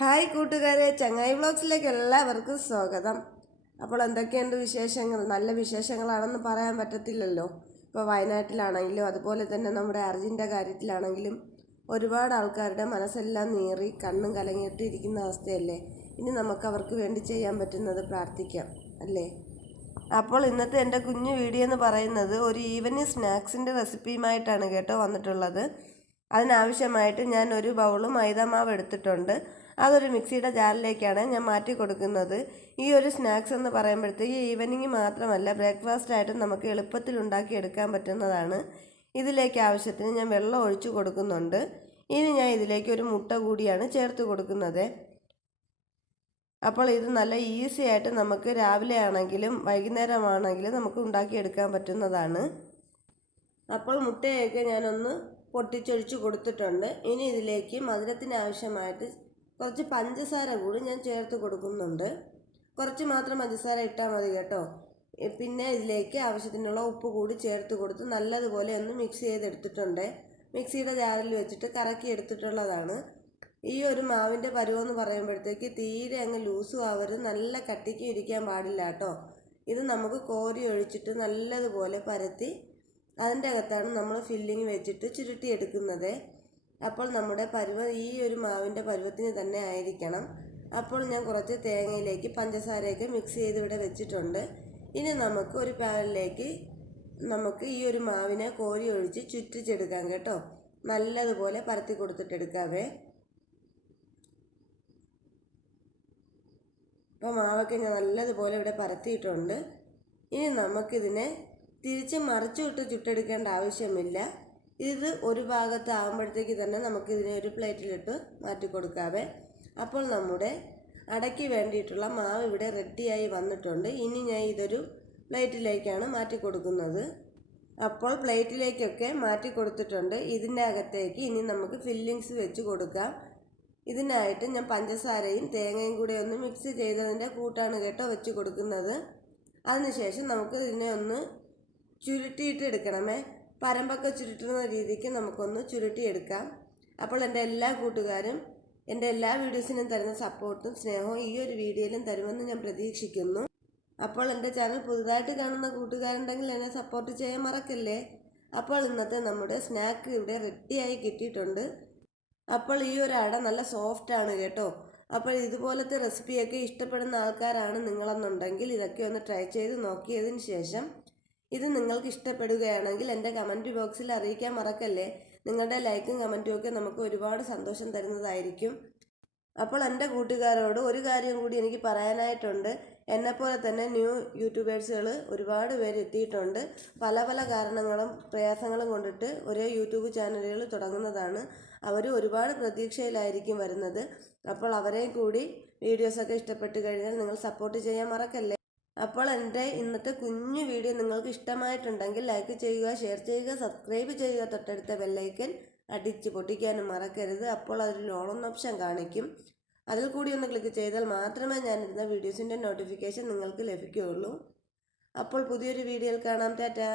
Hi കൂട്ടുകാരെ ചങ്ങായി വ്ളോഗ്സിലേക്ക് എല്ലാവർക്കും സ്വാഗതം. അപ്പോൾ എന്തൊക്കെയുണ്ട് വിശേഷങ്ങൾ? നല്ല വിശേഷങ്ങളാണെന്ന് പറയാൻ പറ്റത്തില്ലല്ലോ. ഇപ്പോൾ വയനാട്ടിലാണെങ്കിലും അതുപോലെ തന്നെ നമ്മുടെ അർജുന്റെ കാര്യത്തിലാണെങ്കിലും ഒരുപാട് ആൾക്കാരുടെ മനസ്സെല്ലാം നീറി കണ്ണും കലങ്ങിയിട്ടിരിക്കുന്ന അവസ്ഥയല്ലേ? ഇനി നമുക്ക് അവർക്ക് വേണ്ടി ചെയ്യാൻ പറ്റുന്നത് പ്രാർത്ഥിക്കാം അല്ലേ? അപ്പോൾ ഇന്നത്തെ എന്റെ കുഞ്ഞു വീഡിയോ എന്ന് പറയുന്നത് ഒരു ഈവനിങ് സ്നാക്സിന്റെ റെസിപ്പിയുമായിട്ടാണ് കേട്ടോ വന്നിട്ടുള്ളത്. അതിനാവശ്യമായിട്ട് ഞാൻ ഒരു ബൗൾ മൈദാമാവ് എടുത്തിട്ടുണ്ട്. അതൊരു മിക്സിയുടെ ജാറിലേക്കാണ് ഞാൻ മാറ്റി കൊടുക്കുന്നത്. ഈ ഒരു സ്നാക്സ് എന്ന് പറയുമ്പോഴത്തേക്ക് ഈവനിങ് മാത്രമല്ല ബ്രേക്ക്ഫാസ്റ്റ് ആയിട്ട് നമുക്ക് എളുപ്പത്തിൽ ഉണ്ടാക്കിയെടുക്കാൻ പറ്റുന്നതാണ്. ഇതിലേക്ക് ആവശ്യത്തിന് ഞാൻ വെള്ളം ഒഴിച്ചു കൊടുക്കുന്നുണ്ട്. ഇനി ഞാൻ ഇതിലേക്ക് ഒരു മുട്ട കൂടിയാണ് ചേർത്ത് കൊടുക്കുന്നത്. അപ്പോൾ ഇത് നല്ല ഈസി ആയിട്ട് നമുക്ക് രാവിലെ ആണെങ്കിലും വൈകുന്നേരമാണെങ്കിലും നമുക്ക് ഉണ്ടാക്കിയെടുക്കാൻ പറ്റുന്നതാണ്. അപ്പോൾ മുട്ടയൊക്കെ ഞാനൊന്ന് പൊട്ടിച്ചൊഴിച്ച് കൊടുത്തിട്ടുണ്ട്. ഇനി ഇതിലേക്ക് മധുരത്തിന് ആവശ്യമായിട്ട് കുറച്ച് പഞ്ചസാര കൂടി ഞാൻ ചേർത്ത് കൊടുക്കുന്നുണ്ട്. കുറച്ച് മാത്രം പഞ്ചസാര ഇട്ടാൽ മതി കേട്ടോ. പിന്നെ ഇതിലേക്ക് ആവശ്യത്തിനുള്ള ഉപ്പ് കൂടി ചേർത്ത് കൊടുത്ത് നല്ലതുപോലെ ഒന്ന് മിക്സ് ചെയ്തെടുത്തിട്ടുണ്ട്. മിക്സിയുടെ ജാറിൽ വെച്ചിട്ട് കറക്കി എടുത്തിട്ടുള്ളതാണ്. ഈ ഒരു മാവിന്റെ പരുവെന്ന് പറയുമ്പോഴത്തേക്ക് തീരെ അങ്ങ് ലൂസും ആവരുത്. നല്ല കട്ടിക്ക് ഇരിക്കാൻ പാടില്ല കേട്ടോ. ഇത് നമുക്ക് കോരി ഒഴിച്ചിട്ട് നല്ലതുപോലെ പരത്തി അതിന്റെ അകത്താണ് നമ്മൾ ഫില്ലിങ് വെച്ചിട്ട് ചുരുട്ടിയെടുക്കുന്നത്. അപ്പോൾ നമ്മുടെ പരുവ ഈ ഒരു മാവിന്റെ പരുവത്തിന് തന്നെ ആയിരിക്കണം. അപ്പോൾ ഞാൻ കുറച്ച് തേങ്ങയിലേക്ക് പഞ്ചസാരയൊക്കെ മിക്സ് ചെയ്ത് ഇവിടെ വെച്ചിട്ടുണ്ട്. ഇനി നമുക്ക് ഒരു പാനിലേക്ക് നമുക്ക് ഈ ഒരു മാവിനെ കോരി ഒഴിച്ച് ചുറ്റിച്ചെടുക്കാം കേട്ടോ. നല്ലതുപോലെ പരത്തി കൊടുത്തിട്ടെടുക്കാവേ അപ്പോൾ മാവൊക്കെ ഞാൻ നല്ലതുപോലെ ഇവിടെ പരത്തിയിട്ടുണ്ട്. ഇനി നമുക്കിതിനെ തിരിച്ച് മറിച്ചു വിട്ട് ചുട്ടെടുക്കേണ്ട ആവശ്യമില്ല. ഇത് ഒരു ഭാഗത്ത് ആകുമ്പോഴത്തേക്ക് തന്നെ നമുക്കിതിനെ ഒരു പ്ലേറ്റിലിട്ട് മാറ്റി കൊടുക്കാവേ അപ്പോൾ നമ്മുടെ അടയ്ക്ക് വേണ്ടിയിട്ടുള്ള മാവ് ഇവിടെ റെഡിയായി വന്നിട്ടുണ്ട്. ഇനി ഞാൻ ഇതൊരു പ്ലേറ്റിലേക്കാണ് മാറ്റി കൊടുക്കുന്നത് അപ്പോൾ പ്ലേറ്റിലേക്കൊക്കെ മാറ്റി കൊടുത്തിട്ടുണ്ട് ഇതിന്റെ അകത്തേക്ക് ഇനി നമുക്ക് ഫില്ലിങ്സ് വെച്ച് കൊടുക്കാം. ഇതിനായിട്ട് ഞാൻ പഞ്ചസാരയും തേങ്ങയും കൂടെ ഒന്ന് മിക്സ് ചെയ്തതിന്റെ കൂട്ടാണ് കേട്ടോ വെച്ച് കൊടുക്കുന്നത്. അതിനുശേഷം നമുക്ക് ഇതിനെ ഒന്ന് ചുരുട്ടിയിട്ട് എടുക്കണമേ. പരമ്പൊക്കെ ചുരുട്ടുന്ന രീതിക്ക് നമുക്കൊന്ന് ചുരുട്ടിയെടുക്കാം. അപ്പോൾ എന്റെ എല്ലാ കൂട്ടുകാരും എന്റെ എല്ലാ വീഡിയോസിനും തരുന്ന സപ്പോർട്ടും സ്നേഹവും ഈ ഒരു വീഡിയോയിലും തരുമെന്ന് ഞാൻ പ്രതീക്ഷിക്കുന്നു. അപ്പോൾ എന്റെ ചാനൽ പുതുതായിട്ട് കാണുന്ന കൂട്ടുകാരുണ്ടെങ്കിൽ എന്നെ സപ്പോർട്ട് ചെയ്യാൻ മറക്കല്ലേ? അപ്പോൾ ഇന്നത്തെ നമ്മുടെ സ്നാക്ക് ഇവിടെ റെഡിയായി കിട്ടിയിട്ടുണ്ട്. അപ്പോൾ ഈ ഒരു അട നല്ല സോഫ്റ്റ് ആണ് കേട്ടോ. അപ്പോൾ ഇതുപോലത്തെ റെസിപ്പിയൊക്കെ ഇഷ്ടപ്പെടുന്ന ആൾക്കാരാണ് നിങ്ങളെന്നുണ്ടെങ്കിൽ ഇതൊക്കെ ഒന്ന് ട്രൈ ചെയ്ത് നോക്കിയതിന് ശേഷം ഇത് നിങ്ങൾക്ക് ഇഷ്ടപ്പെടുകയാണെങ്കിൽ എന്റെ കമന്റ് ബോക്സിൽ അറിയിക്കാൻ മറക്കല്ലേ? നിങ്ങളുടെ ലൈക്കും കമന്റും ഒക്കെ നമുക്ക് ഒരുപാട് സന്തോഷം തരുന്നതായിരിക്കും. അപ്പോൾ എന്റെ കൂട്ടുകാരോട് ഒരു കാര്യം കൂടി എനിക്ക് പറയാനായിട്ടുണ്ട്. എന്നെപ്പോലെ തന്നെ ന്യൂ യൂട്യൂബേഴ്സുകൾ ഒരുപാട് പേര് എത്തിയിട്ടുണ്ട്. പല പല കാരണങ്ങളും പ്രയാസങ്ങളും കൊണ്ടിട്ട് ഒരേ യൂട്യൂബ് ചാനലുകൾ തുടങ്ങുന്നതാണ്. അവർ ഒരുപാട് പ്രതീക്ഷയിലായിരിക്കും വരുന്നത്. അപ്പോൾ അവരെയും കൂടി വീഡിയോസൊക്കെ ഇഷ്ടപ്പെട്ട് കഴിഞ്ഞാൽ നിങ്ങൾ സപ്പോർട്ട് ചെയ്യാൻ മറക്കല്ലേ? അപ്പോൾ എന്റെ ഇന്നത്തെ കുഞ്ഞു വീഡിയോ നിങ്ങൾക്ക് ഇഷ്ടമായിട്ടുണ്ടെങ്കിൽ ലൈക്ക് ചെയ്യുക ഷെയർ ചെയ്യുക സബ്സ്ക്രൈബ് ചെയ്യുക തൊട്ടടുത്ത ബെല്ലൈക്കൻ അടിച്ച് പൊട്ടിക്കാനും മറക്കരുത്. അപ്പോൾ അതിൽ ഓൺ ഓപ്ഷൻ കാണിക്കും. അതിൽ കൂടി ഒന്ന് ക്ലിക്ക് ചെയ്താൽ മാത്രമേ ഞാൻ ഇടുന്ന വീഡിയോസിന്റെ നോട്ടിഫിക്കേഷൻ നിങ്ങൾക്ക് ലഭിക്കുകയുള്ളൂ. അപ്പോൾ പുതിയൊരു വീഡിയോയിൽ കാണാം. ടാറ്റാ.